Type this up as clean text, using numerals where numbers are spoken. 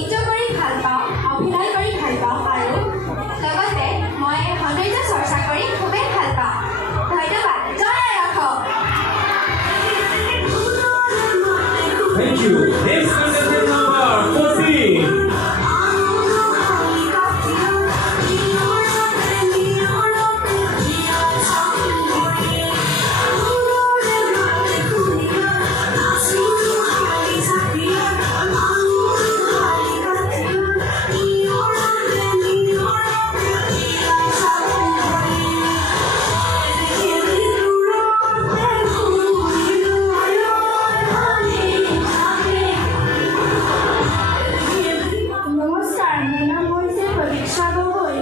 নৃত্য কৰি ভাল পাওঁ, অভিনয় কৰি ভাল পাওঁ আৰু লগতে মই সৌন্দৰ্য চৰ্চা কৰি খুবেই ভাল পাওঁ। ধন্যবাদ। জয় আই অসম। Thank you. Next